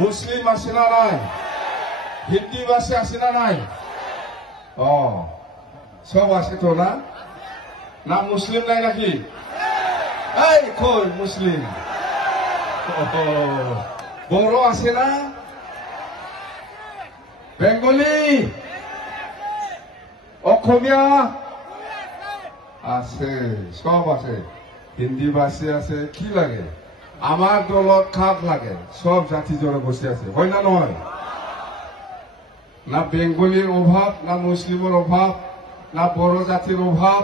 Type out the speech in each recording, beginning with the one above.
মুসলিম আছে না নাই? হিন্দি ভাষী আছে না নাই? সব আছে তো না? না মুসলিম নাই নাকি? এই কই মুসলিম? বড় আছে না? বেঙ্গলি, অসমীয়া আছে, সব আছে। হিন্দি ভাষী আছে। কি লাগে? আমার দলত কাক লাগে? সব জাতি জনগোষ্ঠী আছে, হয় না নহয়? না বেঙ্গলির অভাব, না মুসলিমের অভাব, না বড় জাতির অভাব,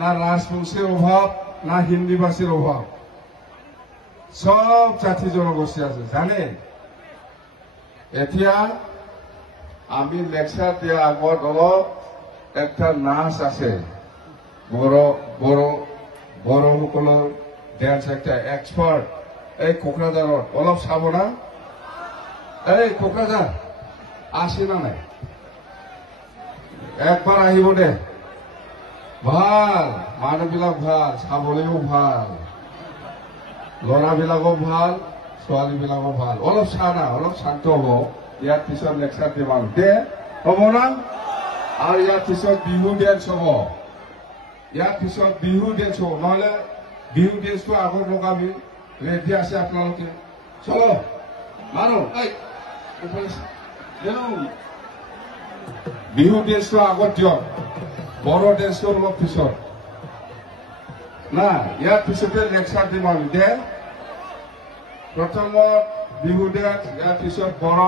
না রাজবংশীর অভাব, না হিন্দি ভাষীর অভাব। সব জাতি জনগোষ্ঠী আছে, জানেন? এতিয়া আমি লেকচার দিয়া আগত অলপ একটা নাচ আছে, বড়সকলৰ ডেন্স, একটা এক্সপাৰ্ট এই কোকৰাঝাৰত অলপ চাব না? এই কোকৰাঝাৰ আছে না নাই? একবাৰ আহিব দে। ভাল মানুহবিলাক, ভাল চাবলৈও ভাল, ল'ৰাবিলাকো ভাল, ছোৱালীবিলাকো ভাল। অলপ চা না, অলপ শান্ত হ'ব। ইয়াৰ পিছত লেকচাৰ দিম আৰু দে, হ'ব না? আৰু ইয়াৰ পিছত বিহু ডেন্স হ'ব। ইয়াৰ পিছত বিহু ডেন্স হ'ব, নহলে বিহু ডেন্সটো আগত লগাবি। ৰেডি আছে আপোনালোকে? চলো মানো। বিহু ডেন্সটো আগত দিয়ক, বড় ডেন্সটো অলপ পিছত না। ইয়াৰ পিছতে লেকচাৰ দিম আমি দে। প্ৰথমত বিহু ডেন্স, ইয়াৰ পিছত বড়